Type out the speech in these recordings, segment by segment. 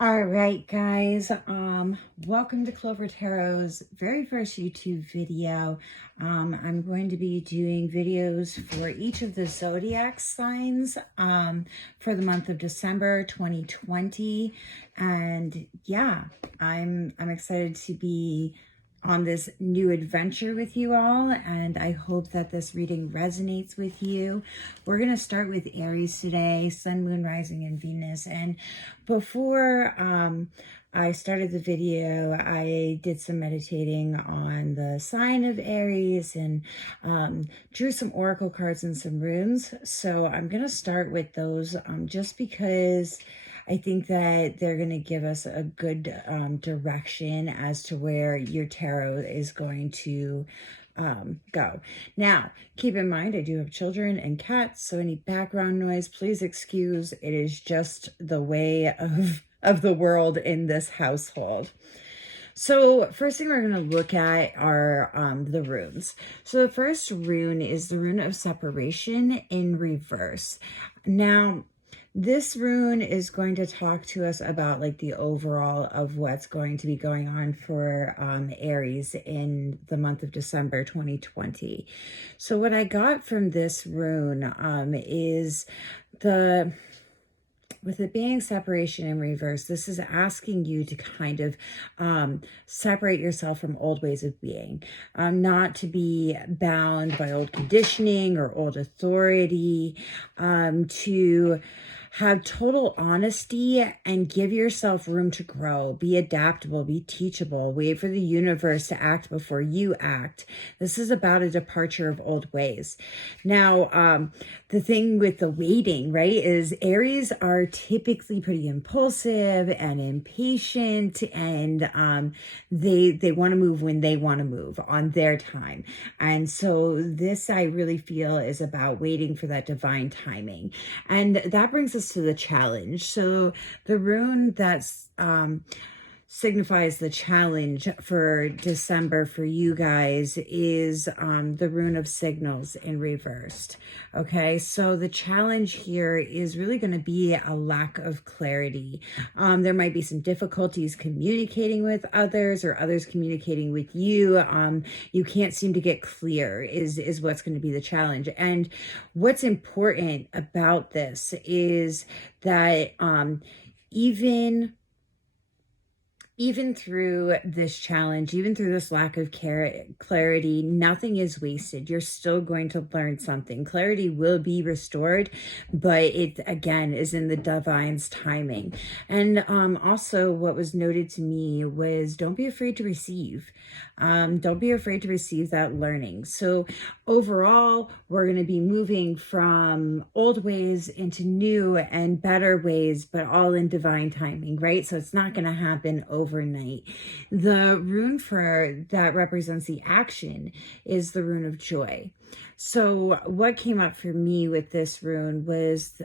All right, guys. Welcome to Clover Tarot's very first YouTube video. I'm going to be doing videos for each of the zodiac signs for the month of December 2020. And yeah, I'm excited to be on this new adventure with you all, and I hope that this reading resonates with you. We're going to start with Aries today, Sun, Moon, Rising, and Venus. And before I started the video, I did some meditating on the sign of Aries and drew some oracle cards and some runes. So I'm going to start with those just because I think that they're going to give us a good direction as to where your tarot is going to go. Now, keep in mind, I do have children and cats, so any background noise, please excuse. It is just the way of the world in this household. So first thing we're going to look at are the runes. So the first rune is the rune of separation in reverse. Now, this rune is going to talk to us about like the overall of what's going to be going on for Aries in the month of December 2020. So what I got from this rune is with it being separation in reverse, this is asking you to kind of separate yourself from old ways of being, not to be bound by old conditioning or old authority, to have total honesty and give yourself room to grow, be adaptable, be teachable, wait for the universe to act before you act. This is about a departure of old ways. Now, the thing with the waiting, right, is Aries are typically pretty impulsive and impatient, and they want to move when they want to move on their time. And so this, I really feel, is about waiting for that divine timing. And that brings us to the challenge. So the rune that's signifies the challenge for December for you guys is the rune of signals in reversed. Okay, so the challenge here is really going to be a lack of clarity. There might be some difficulties communicating with others or others communicating with you. You can't seem to get clear is what's going to be the challenge. And what's important about this is that even through this challenge, even through this lack of clarity, nothing is wasted. You're still going to learn something. Clarity will be restored, but it, again, is in the divine's timing. And also what was noted to me was don't be afraid to receive. Don't be afraid to receive that learning. So overall, we're going to be moving from old ways into new and better ways, but all in divine timing, right? So it's not going to happen overnight. The rune for that represents the action is the rune of joy. So what came up for me with this rune was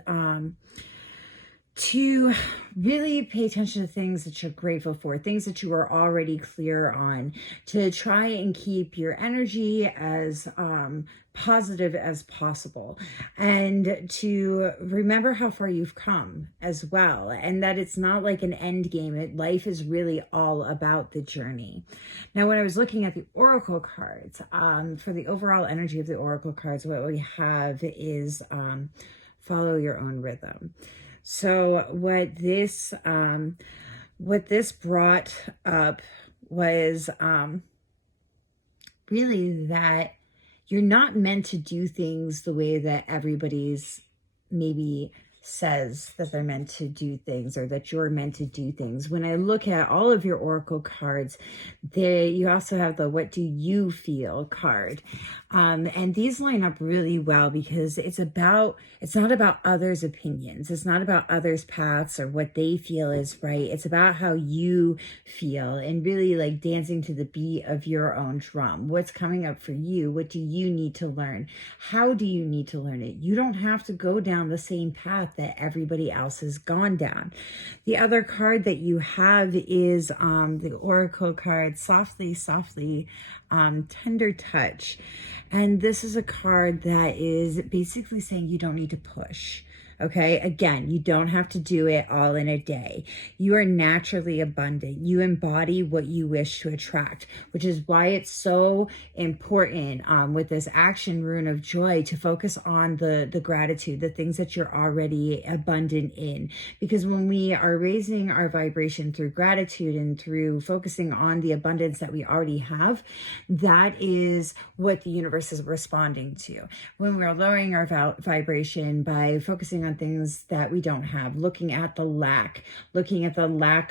to really pay attention to things that you're grateful for, things that you are already clear on, to try and keep your energy as positive as possible, and to remember how far you've come as well, and that it's not like an end game. Life is really all about the journey. Now, when I was looking at the oracle cards, for the overall energy of the oracle cards, what we have is follow your own rhythm. So what this brought up was really that you're not meant to do things the way that everybody's maybe says that they're meant to do things, or that you're meant to do things. When I look at all of your oracle cards, you also have the what do you feel card, and these line up really well because it's not about others' opinions, it's not about others' paths or what they feel is right. It's about how you feel, and really like dancing to the beat of your own drum. What's coming up for you? What do you need to learn? How do you need to learn it? You don't have to go down the same path that everybody else has gone down. The other card that you have is the oracle card, softly, tender touch. And this is a card that is basically saying you don't need to push. Okay. Again, you don't have to do it all in a day. You are naturally abundant. You embody what you wish to attract, which is why it's so important with this action rune of joy to focus on the gratitude, the things that you're already abundant in. Because when we are raising our vibration through gratitude and through focusing on the abundance that we already have, that is what the universe is responding to. When we're lowering our vibration by focusing on things that we don't have, looking at the lack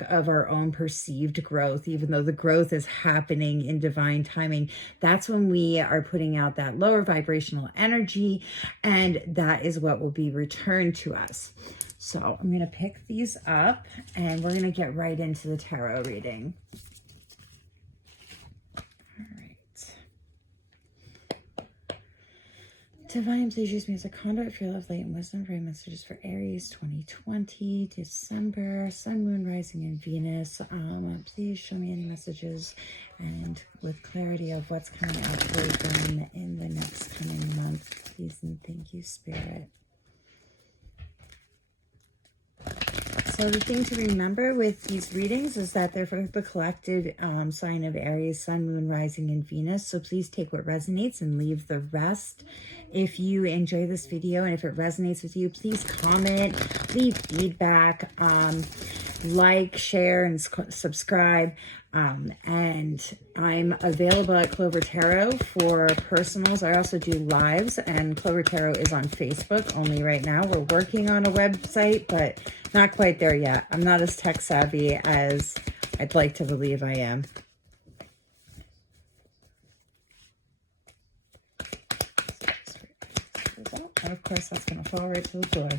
of our own perceived growth, even though the growth is happening in divine timing, that's when we are putting out that lower vibrational energy, and that is what will be returned to us. So I'm going to pick these up and we're going to get right into the tarot reading. Divine, please use me as a conduit for your love, light, and wisdom for your messages for Aries 2020, December, Sun, Moon, Rising, and Venus. Please show me any messages and with clarity of what's coming out for them in the next coming month. Please and thank you, Spirit. So the thing to remember with these readings is that they're for the collective sign of Aries, Sun, Moon, Rising, and Venus. So please take what resonates and leave the rest. If you enjoy this video and if it resonates with you, please comment, leave feedback, like, share, and subscribe. And I'm available at Clover Tarot for personals. I also do lives, and Clover Tarot is on Facebook only right now. We're working on a website, but not quite there yet. I'm not as tech savvy as I'd like to believe I am. And of course, that's going to fall right to the floor.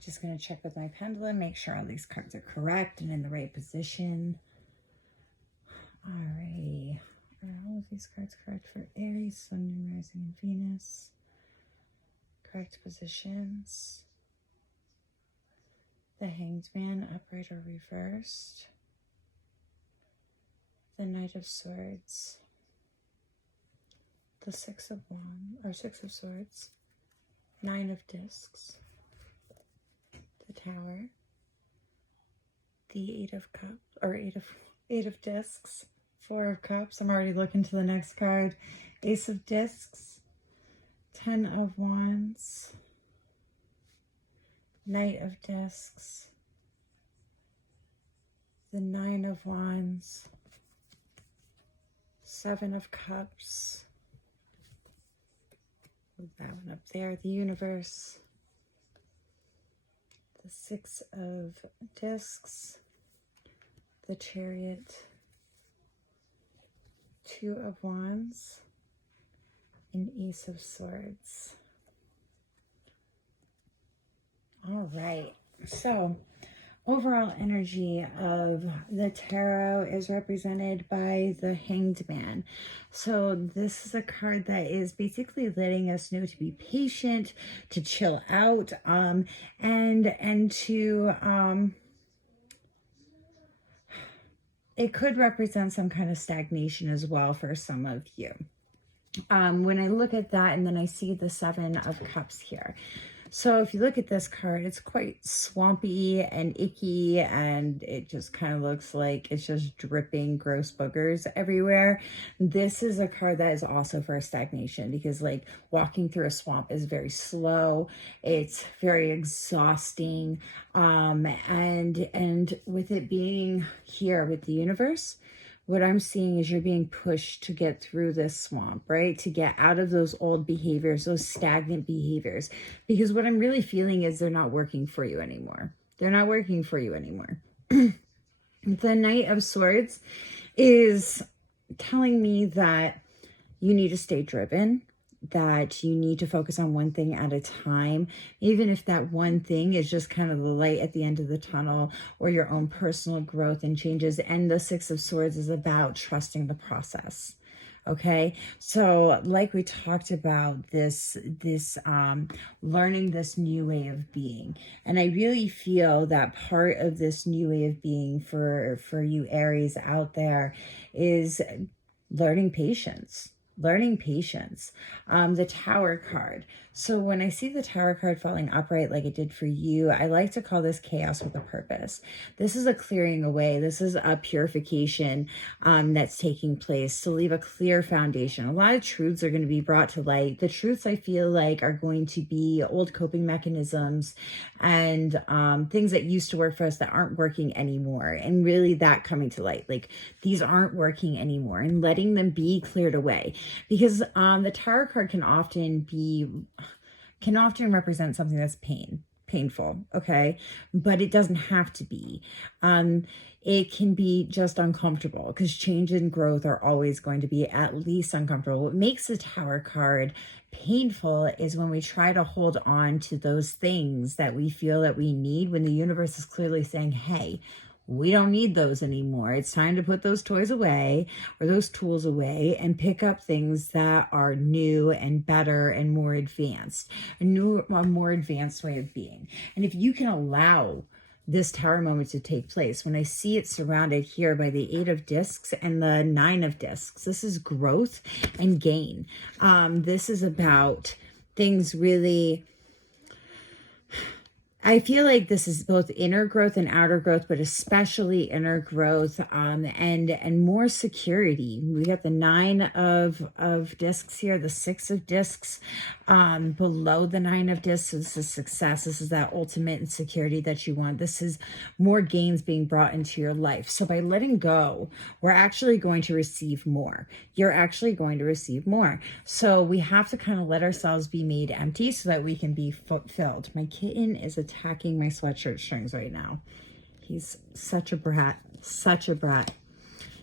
Just going to check with my pendulum, make sure all these cards are correct and in the right position. Alrighty. Are all of these cards correct for Aries, Sun, Moon, Rising, and Venus? Correct positions. The Hanged Man, upright or reversed. The Knight of Swords. The Six of Swords. Nine of Discs. The Tower, the Eight of Cups, or Eight of Discs, Four of Cups. I'm already looking to the next card. Ace of Discs, 10 of Wands, Knight of Discs, the Nine of Wands, Seven of Cups. Move that one up there. The Universe. The Six of Discs, the Chariot, Two of Wands, and Ace of Swords. All right, so overall energy of the tarot is represented by the Hanged Man. So this is a card that is basically letting us know to be patient, to chill out, and to it could represent some kind of stagnation as well for some of you. when I look at that, and then I see the Seven of Cups here. So if you look at this card, it's quite swampy and icky, and it just kind of looks like it's just dripping gross boogers everywhere. This is a card that is also for stagnation, because like walking through a swamp is very slow. It's very exhausting. And with it being here with the universe, what I'm seeing is you're being pushed to get through this swamp, right? To get out of those old behaviors, those stagnant behaviors. Because what I'm really feeling is they're not working for you anymore. They're not working for you anymore. The Knight of Swords is telling me that you need to stay driven, that you need to focus on one thing at a time, even if that one thing is just kind of the light at the end of the tunnel, or your own personal growth and changes. And the Six of Swords is about trusting the process. Okay, so like we talked about this learning this new way of being, and I really feel that part of this new way of being for you Aries out there is learning patience. The Tower card. So when I see the Tower card falling upright like it did for you, I like to call this chaos with a purpose. This is a clearing away. This is a purification that's taking place to leave a clear foundation. A lot of truths are going to be brought to light. The truths I feel like are going to be old coping mechanisms and things that used to work for us that aren't working anymore. And really that coming to light, like these aren't working anymore, and letting them be cleared away. Because the Tower card can often represent something that's painful, okay? But it doesn't have to be. It can be just uncomfortable, because change and growth are always going to be at least uncomfortable. What makes the Tower card painful is when we try to hold on to those things that we feel that we need, when the universe is clearly saying, hey, we don't need those anymore. It's time to put those toys away, or those tools away, and pick up things that are new and better and more advanced, a more advanced way of being. And if you can allow this Tower moment to take place, when I see it surrounded here by the Eight of Discs and the Nine of Discs, this is growth and gain. This is about things really, I feel like this is both inner growth and outer growth, but especially inner growth, and more security. We got the Nine of Discs here, the Six of Discs below the Nine of Discs. So this is success. This is that ultimate security that you want. This is more gains being brought into your life. So by letting go, we're actually going to receive more. You're actually going to receive more. So we have to kind of let ourselves be made empty so that we can be fulfilled. My kitten is attacking my sweatshirt strings right now. He's such a brat, such a brat.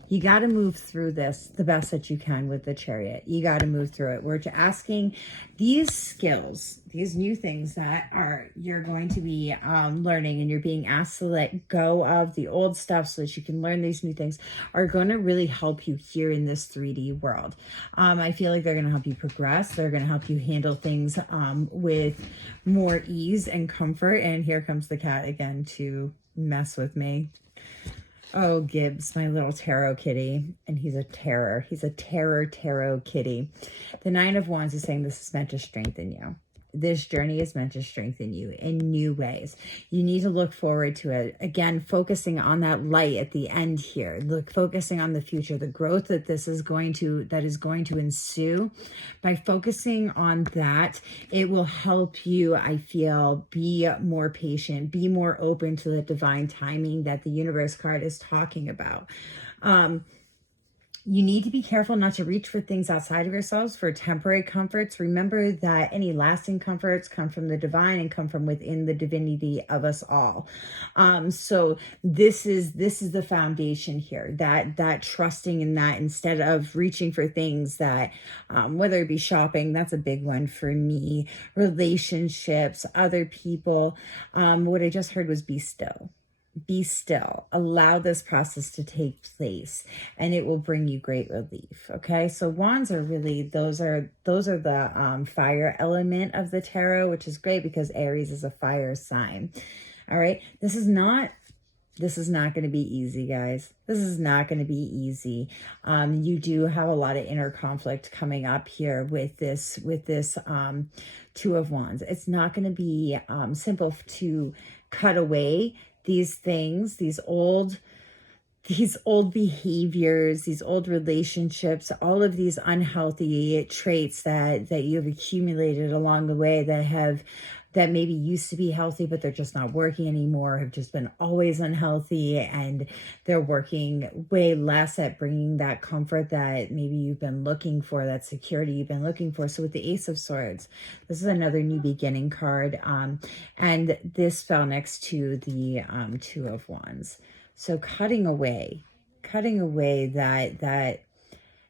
You got to move through this the best that you can with the Chariot. You got to move through it. We're asking these skills, these new things that you're going to be learning, and you're being asked to let go of the old stuff so that you can learn these new things, are going to really help you here in this 3D world. I feel like they're going to help you progress. They're going to help you handle things with more ease and comfort. And here comes the cat again to mess with me. Oh, Gibbs, my little tarot kitty. And he's a terror. He's a tarot kitty. The Nine of Wands is saying this is meant to strengthen you. This journey is meant to strengthen you in new ways. You need to look forward to it. Again, focusing on that light at the end here. Focusing on the future, the growth that is going to ensue. By focusing on that, it will help you, I feel, be more patient, be more open to the divine timing that the universe card is talking about. You need to be careful not to reach for things outside of yourselves for temporary comforts. Remember that any lasting comforts come from the divine and come from within the divinity of us all. So this is the foundation here, that trusting in that, instead of reaching for things that, whether it be shopping, that's a big one for me, relationships, other people. What I just heard was be still. Be still. Allow this process to take place, and it will bring you great relief. Okay, so wands are really, those are the fire element of the tarot, which is great because Aries is a fire sign. All right, this is not This is not going to be easy, guys. This is not going to be easy. You do have a lot of inner conflict coming up here with this Two of Wands. It's not going to be simple to cut away these things, these old behaviors, these old relationships, all of these unhealthy traits that you've accumulated along the way that maybe used to be healthy, but they're just not working anymore, have just been always unhealthy, and they're working way less at bringing that comfort that maybe you've been looking for, that security you've been looking for. So with the Ace of Swords, this is another new beginning card, and this fell next to the Two of Wands. So cutting away that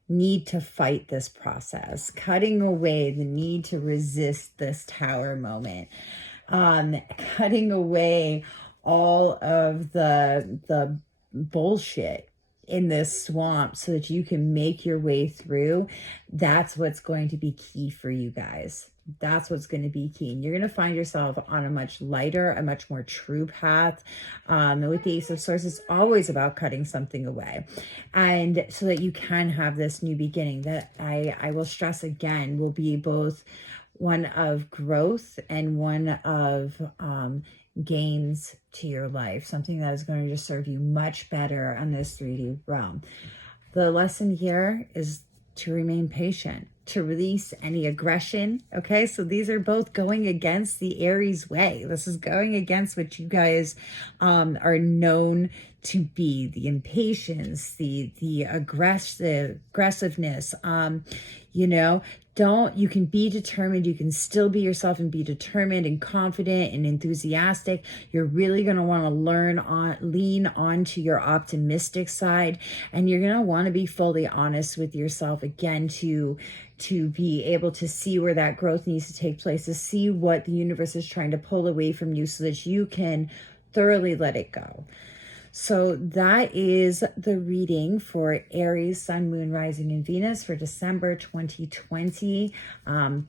need to fight this process, cutting away the need to resist this Tower moment, cutting away all of the bullshit in this swamp so that you can make your way through. That's what's going to be key for you guys. That's what's going to be key. And you're going to find yourself on a much lighter, a much more true path. With the Ace of Swords, it's always about cutting something away. And so that you can have this new beginning that I will stress again will be both one of growth and one of gains to your life. Something that is going to serve you much better on this 3D realm. The lesson here is to remain patient, to release any aggression. Okay, so these are both going against the Aries way. This is going against what you guys are known to be, the impatience, the aggressiveness. You can be determined. You can still be yourself and be determined and confident and enthusiastic. You're really going to want to lean onto your optimistic side, and you're going to want to be fully honest with yourself again to be able to see where that growth needs to take place, to see what the universe is trying to pull away from you so that you can thoroughly let it go. So that is the reading for Aries, Sun, Moon, Rising, and Venus for December 2020.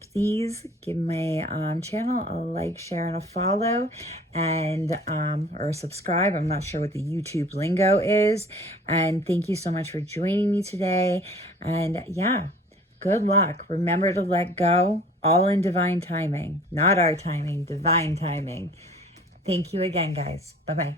Please give my channel a like, share, and a follow, and or subscribe. I'm not sure what the YouTube lingo is. And thank you so much for joining me today. And yeah, good luck. Remember to let go, all in divine timing. Not our timing, divine timing. Thank you again, guys. Bye-bye.